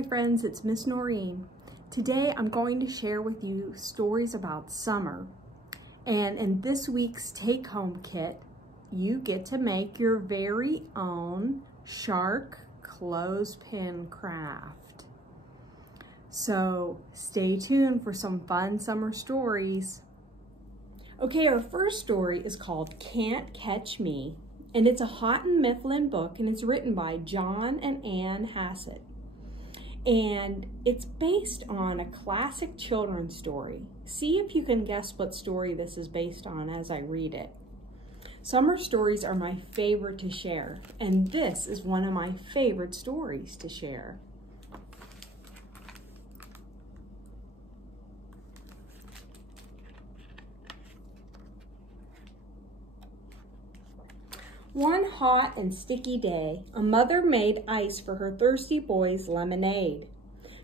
Hi friends, it's Miss Noreen. Today I'm going to share with you stories about summer. And in this week's take-home kit, you get to make your very own shark clothespin craft. So stay tuned for some fun summer stories. Okay, our first story is called Can't Catch Me, and it's a Houghton Mifflin book, and it's written by John and Ann Hassett. And it's based on a classic children's story. See if you can guess what story this is based on as I read it. Summer stories are my favorite to share, and this is one of my favorite stories to share. One hot and sticky day, a mother made ice for her thirsty boys' lemonade.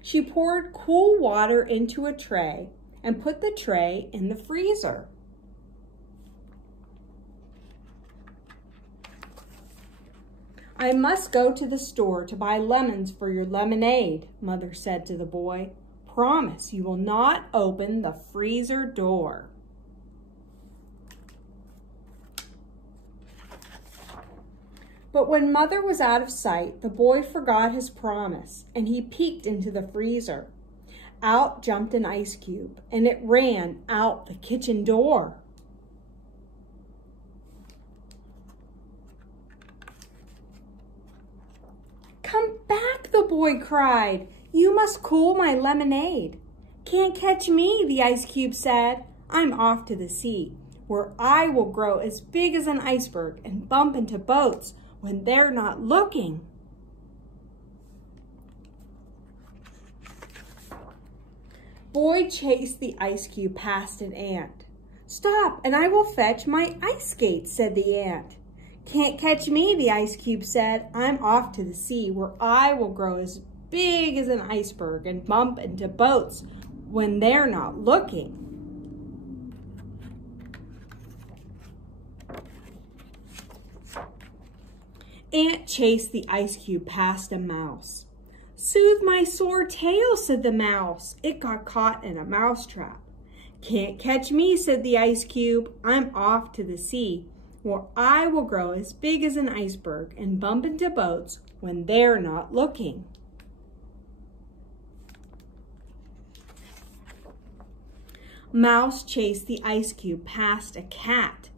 She poured cool water into a tray and put the tray in the freezer. I must go to the store to buy lemons for your lemonade, Mother said to the boy. Promise you will not open the freezer door. But when Mother was out of sight, the boy forgot his promise, and he peeked into the freezer. Out jumped an ice cube, and it ran out the kitchen door. Come back, the boy cried. You must cool my lemonade. Can't catch me, the ice cube said. I'm off to the sea, where I will grow as big as an iceberg and bump into boats when they're not looking. Boy chased the ice cube past an ant. Stop, and I will fetch my ice skates, said the ant. Can't catch me, the ice cube said. I'm off to the sea, where I will grow as big as an iceberg and bump into boats when they're not looking. Ant chased the ice cube past a mouse. Soothe my sore tail, said the mouse. It got caught in a mousetrap. Can't catch me, said the ice cube. I'm off to the sea, where I will grow as big as an iceberg and bump into boats when they're not looking. Mouse chased the ice cube past a cat.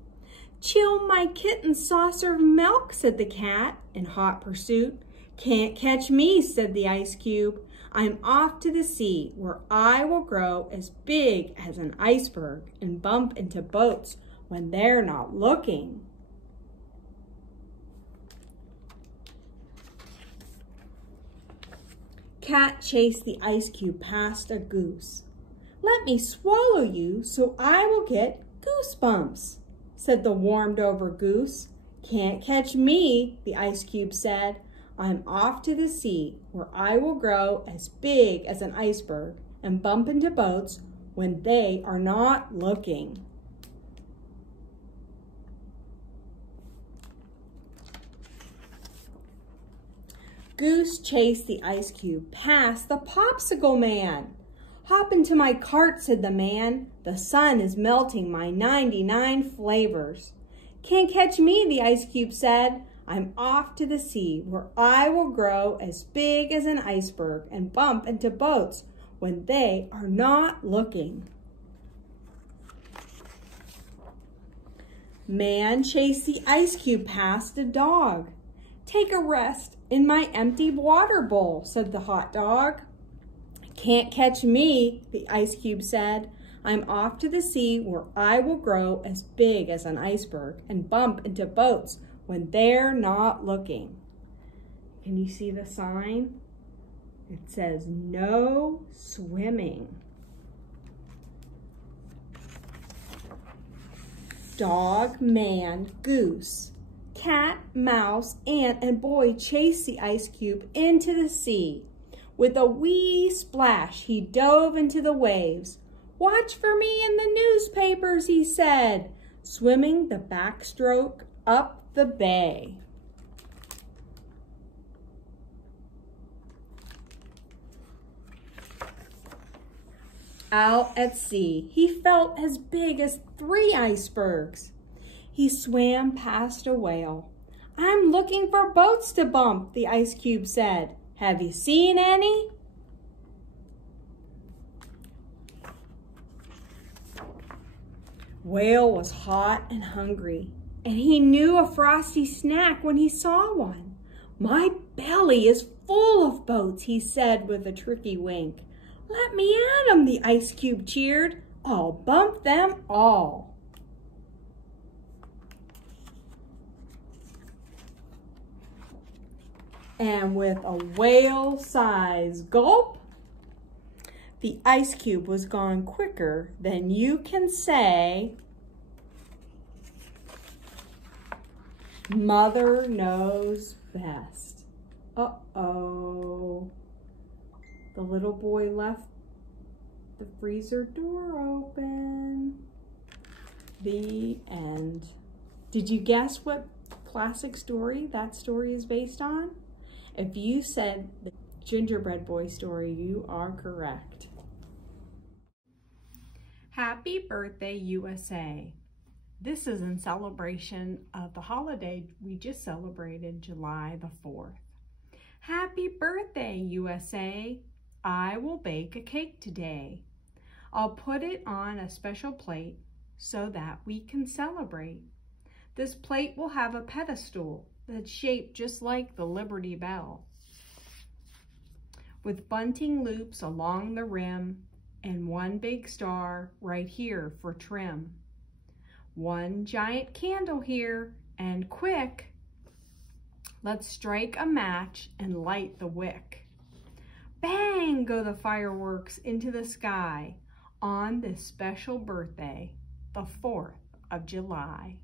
Chill my kitten saucer of milk, said the cat in hot pursuit. Can't catch me, said the ice cube. I'm off to the sea, where I will grow as big as an iceberg and bump into boats when they're not looking. Cat chased the ice cube past a goose. Let me swallow you so I will get goosebumps, said the warmed-over goose. Can't catch me, the ice cube said. I'm off to the sea, where I will grow as big as an iceberg and bump into boats when they are not looking. Goose chased the ice cube past the popsicle man. Hop into my cart, said the man. The sun is melting my 99 flavors. Can't catch me, the ice cube said. I'm off to the sea, where I will grow as big as an iceberg and bump into boats when they are not looking. Man chased the ice cube past a dog. Take a rest in my empty water bowl, said the hot dog. Can't catch me, the ice cube said. I'm off to the sea, where I will grow as big as an iceberg and bump into boats when they're not looking. Can you see the sign? It says no swimming. Dog, man, goose, cat, mouse, ant, and boy chased the ice cube into the sea. With a wee splash, he dove into the waves. Watch for me in the newspapers, he said, swimming the backstroke up the bay. Out at sea, he felt as big as 3 icebergs. He swam past a whale. "I'm looking for boats to bump," the ice cube said. "Have you seen any?" Whale was hot and hungry, and he knew a frosty snack when he saw one. "My belly is full of boats," he said with a tricky wink. "Let me at 'em," the ice cube cheered. "I'll bump them all." And with a whale-sized gulp, the ice cube was gone quicker than you can say, "Mother knows best." Uh-oh. The little boy left the freezer door open. The end. Did you guess what classic story that story is based on? If you said the Gingerbread Boy story, you are correct. Happy birthday, USA. This is in celebration of the holiday we just celebrated, July the 4th. Happy birthday, USA. I will bake a cake today. I'll put it on a special plate so that we can celebrate. This plate will have a pedestal that's shaped just like the Liberty Bell, with bunting loops along the rim and one big star right here for trim. One giant candle here, and quick, let's strike a match and light the wick. Bang go the fireworks into the sky on this special birthday, the 4th of July.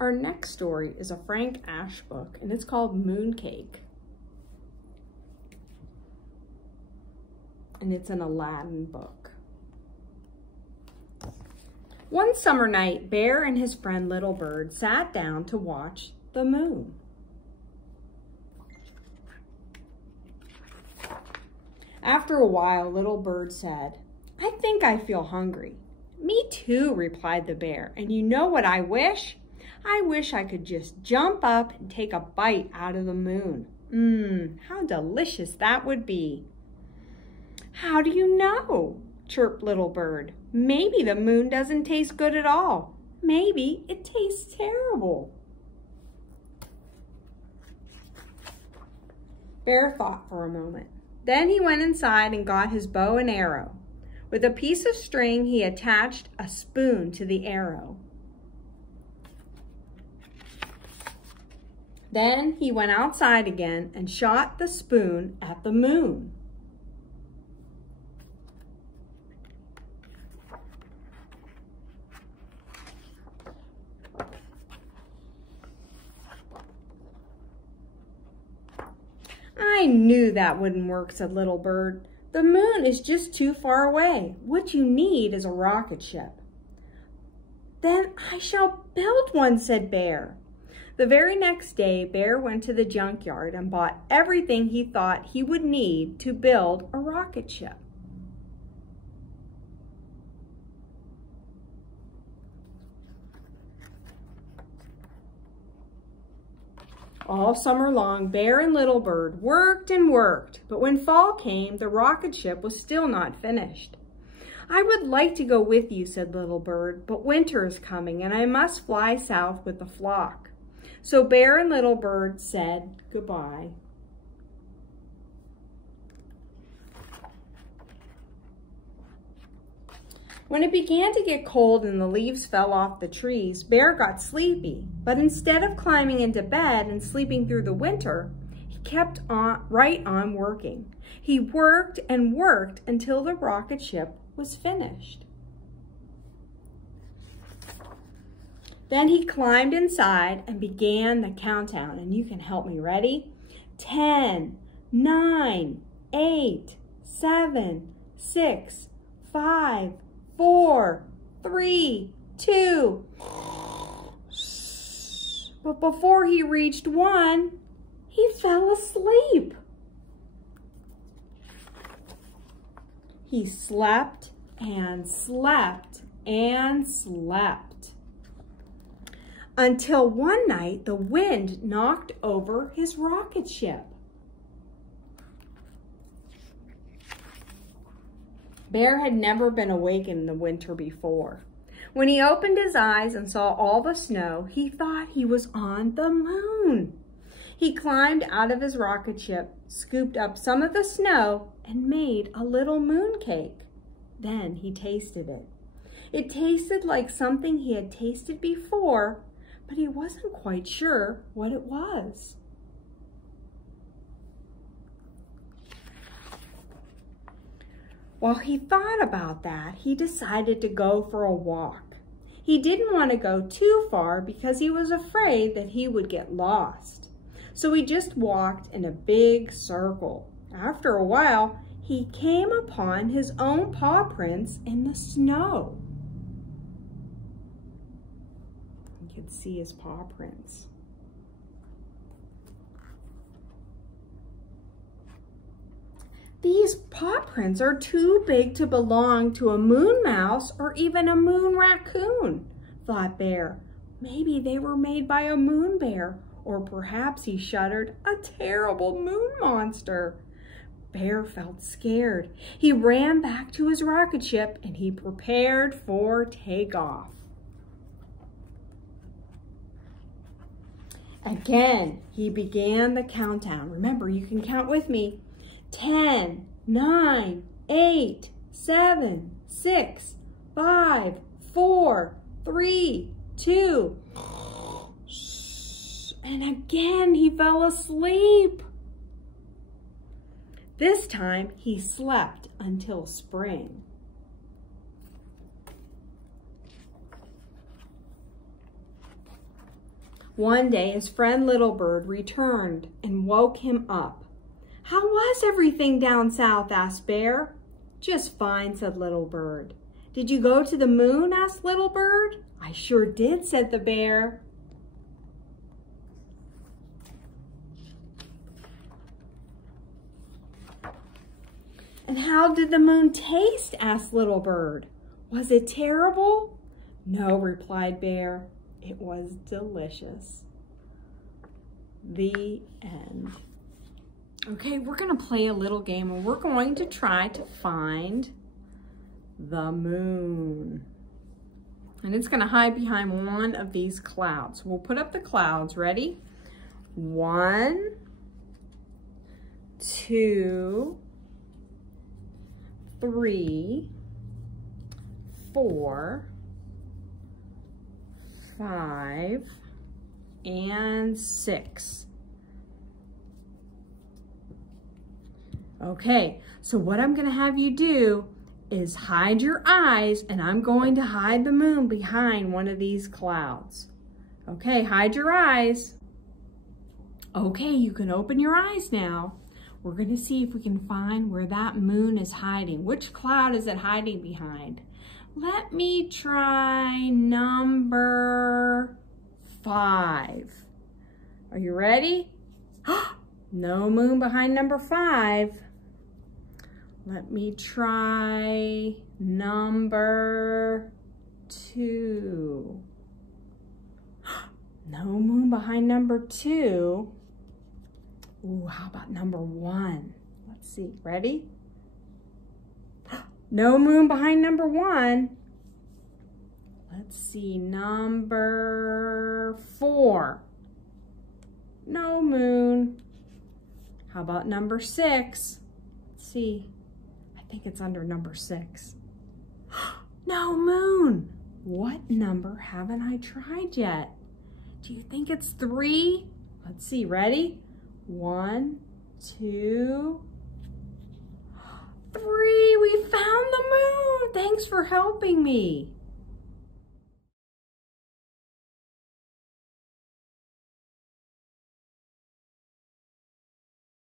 Our next story is a Frank Asch book, and it's called Mooncake. And it's an Aladdin book. One summer night, Bear and his friend Little Bird sat down to watch the moon. After a while, Little Bird said, "I think I feel hungry." "Me too," replied the bear. "And you know what I wish? I wish I could just jump up and take a bite out of the moon. How delicious that would be." "How do you know?" chirped Little Bird. "Maybe the moon doesn't taste good at all. Maybe it tastes terrible." Bear thought for a moment. Then he went inside and got his bow and arrow. With a piece of string, he attached a spoon to the arrow. Then he went outside again and shot the spoon at the moon. "I knew that wouldn't work," said Little Bird. "The moon is just too far away. What you need is a rocket ship." "Then I shall build one," said Bear. The very next day, Bear went to the junkyard and bought everything he thought he would need to build a rocket ship. All summer long, Bear and Little Bird worked and worked, but when fall came, the rocket ship was still not finished. "I would like to go with you," said Little Bird, "but winter is coming and I must fly south with the flock." So Bear and Little Bird said goodbye. When it began to get cold and the leaves fell off the trees, Bear got sleepy, but instead of climbing into bed and sleeping through the winter, he kept right on working. He worked and worked until the rocket ship was finished. Then he climbed inside and began the countdown, and you can help me. Ready? 10, 9, 8, 7, 6, 5, 4, 3, 2. But before he reached one, he fell asleep. He slept and slept and slept until one night the wind knocked over his rocket ship. Bear had never been awake in the winter before. When he opened his eyes and saw all the snow, he thought he was on the moon. He climbed out of his rocket ship, scooped up some of the snow, and made a little mooncake. Then he tasted it. It tasted like something he had tasted before, but he wasn't quite sure what it was. While he thought about that, he decided to go for a walk. He didn't want to go too far because he was afraid that he would get lost. So he just walked in a big circle. After a while, he came upon his own paw prints in the snow. You can see his paw prints. These paw prints are too big to belong to a moon mouse or even a moon raccoon, thought Bear. Maybe they were made by a moon bear, or perhaps he shuddered, a terrible moon monster. Bear felt scared. He ran back to his rocket ship and he prepared for takeoff. Again, he began the countdown. Remember, you can count with me. 10, 9, 8, 7, 6, 5, 4, 3, 2. And again, he fell asleep. This time, he slept until spring. One day, his friend Little Bird returned and woke him up. "How was everything down south?" asked Bear. "Just fine," said Little Bird. "Did you go to the moon?" asked Little Bird. "I sure did," said the bear. "And how did the moon taste?" asked Little Bird. "Was it terrible?" "No," replied Bear. "It was delicious." The end. Okay, we're going to play a little game and we're going to try to find the moon. And it's going to hide behind one of these clouds. We'll put up the clouds. Ready? 1, 2, 3, 4, 5, and 6. Okay, so what I'm going to have you do is hide your eyes, and I'm going to hide the moon behind one of these clouds. Okay, hide your eyes. Okay, you can open your eyes now. We're going to see if we can find where that moon is hiding. Which cloud is it hiding behind? Let me try number 5. Are you ready? No moon behind number 5. Let me try number 2. No moon behind number 2. Ooh, how about number 1? Let's see, ready? No moon behind number 1. Let's see, number 4. No moon. How about number 6? Let's see. I think it's under number 6. No moon. What number haven't I tried yet? Do you think it's 3? Let's see, ready? 1, 2, 3. We found the moon. Thanks for helping me.